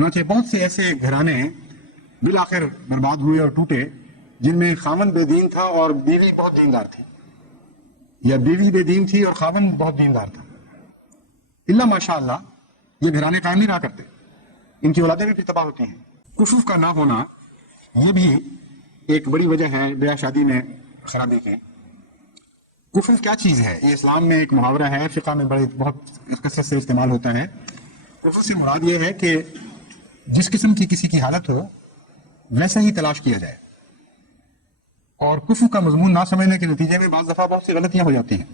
چنانچہ بہت سے ایسے گھرانے بالآخر برباد ہوئے اور ٹوٹے جن میں خاوند بے دین تھا اور بیوی بہت دیندار تھی، یا بیوی بے دین تھی اور خاوند بہت دیندار تھا۔ اللہ ماشاء اللہ یہ گھرانے قائم نہیں رہا کرتے، ان کی اولادیں بھی پھر تباہ ہوتی ہیں۔ کفف کا نہ ہونا یہ بھی ایک بڑی وجہ ہے بیاہ شادی میں خرابی کی۔ کفف کیا چیز ہے؟ یہ اسلام میں ایک محاورہ ہے، فقہ میں بہت کثرت سے استعمال ہوتا ہے۔ کفف سے مراد یہ ہے کہ جس قسم کی کسی کی حالت ہو ویسا ہی تلاش کیا جائے، اور کفر کا مضمون نہ سمجھنے کے نتیجے میں بعض دفعہ بہت سی غلطیاں ہو جاتی ہیں۔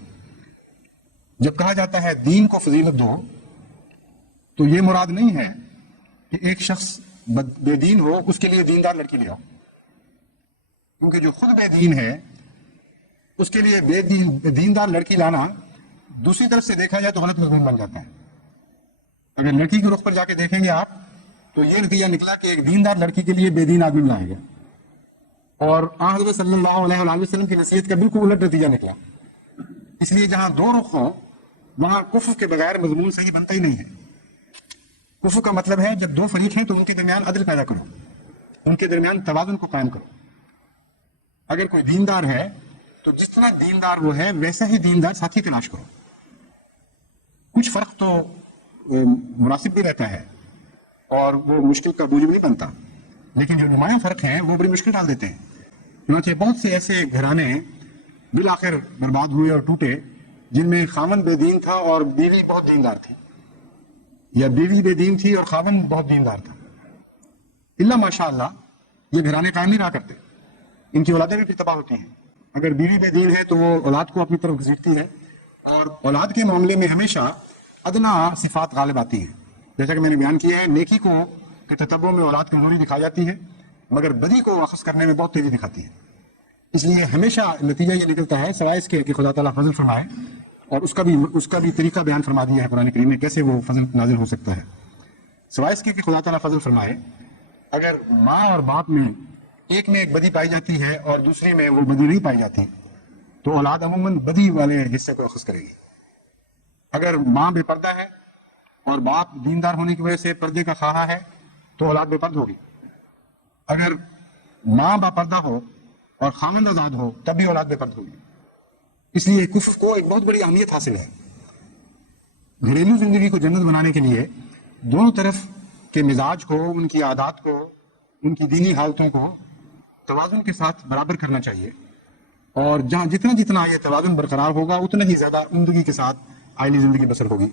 جب کہا جاتا ہے دین کو فضیلت دو، تو یہ مراد نہیں ہے کہ ایک شخص بے دین ہو اس کے لیے دیندار لڑکی لے آؤ، کیونکہ جو خود بے دین ہے اس کے لیے دیندار لڑکی لانا دوسری طرف سے دیکھا جائے تو غلط مضمون بن جاتا ہے۔ اگر لڑکی کے رخ پر جا کے دیکھیں گے آپ تو یہ نتیجہ نکلا کہ ایک دیندار لڑکی کے لیے بے دین آدمی لائے گا، اور حضرت صلی اللہ علیہ وآلہ وسلم کی نصیحت کا بالکل الٹ نتیجہ نکلا۔ اس لیے جہاں دو رخ ہوں وہاں کفر کے بغیر مضمون صحیح بنتا ہی نہیں ہے۔ کفر کا مطلب ہے جب دو فریق ہیں تو ان کے درمیان عدل پیدا کرو، ان کے درمیان توازن کو قائم کرو۔ اگر کوئی دیندار ہے تو جس طرح دیندار وہ ہے ویسا ہی دیندار ساتھی تلاش کرو۔ کچھ فرق تو مناسب بھی رہتا ہے اور وہ مشکل کا موجب نہیں بنتا، لیکن جو نمایاں فرق ہیں وہ بڑی مشکل ڈال دیتے ہیں۔ چنانچہ بہت سے ایسے گھرانے بالآخر برباد ہوئے اور ٹوٹے جن میں خاوند بے دین تھا اور بیوی بہت دیندار تھی، یا بیوی بے دین تھی اور خاوند بہت دیندار تھا۔ اللہ ماشاء اللہ یہ گھرانے قائم نہیں رہا کرتے، ان کی اولادیں بھی پھر تباہ ہوتی ہیں۔ اگر بیوی بے دین ہے تو وہ اولاد کو اپنی طرف گھسیٹتی ہے، اور اولاد کے معاملے میں ہمیشہ ادنا صفات غالب آتی ہیں۔ جیسا کہ میں نے بیان کیا ہے، نیکی کو کے تتبع میں اولاد کمزوری دکھائی جاتی ہے، مگر بدی کو اخذ کرنے میں بہت تیزی دکھاتی ہے۔ اس لیے ہمیشہ نتیجہ یہ نکلتا ہے سوائے اس کے کہ خدا تعالیٰ فضل فرمائے، اور اس کا بھی طریقہ بیان فرما دیا ہے قرآن کریم میں کیسے وہ فضل نازل ہو سکتا ہے۔ سوائے اس کے کہ خدا تعالیٰ فضل فرمائے، اگر ماں اور باپ میں ایک میں ایک بدی پائی جاتی ہے اور دوسری میں وہ بدی نہیں پائی جاتی تو اولاد عموماً بدی والے حصے کو اخذ کرے گی۔ اگر ماں بے پردہ ہے اور باپ دیندار ہونے کی وجہ سے پردے کا خواہاں ہے تو اولاد بے پرد ہوگی۔ اگر ماں با پردہ ہو اور خاوند آزاد ہو تب بھی اولاد بے پرد ہوگی۔ اس لیے کفر کو ایک بہت بڑی اہمیت حاصل ہے۔ گھریلو زندگی کو جنت بنانے کے لیے دونوں طرف کے مزاج کو، ان کی عادات کو، ان کی دینی حالتوں کو توازن کے ساتھ برابر کرنا چاہیے، اور جہاں جتنا یہ توازن برقرار ہوگا اتنا ہی زیادہ عمدگی کے ساتھ آئلی زندگی بسر ہوگی۔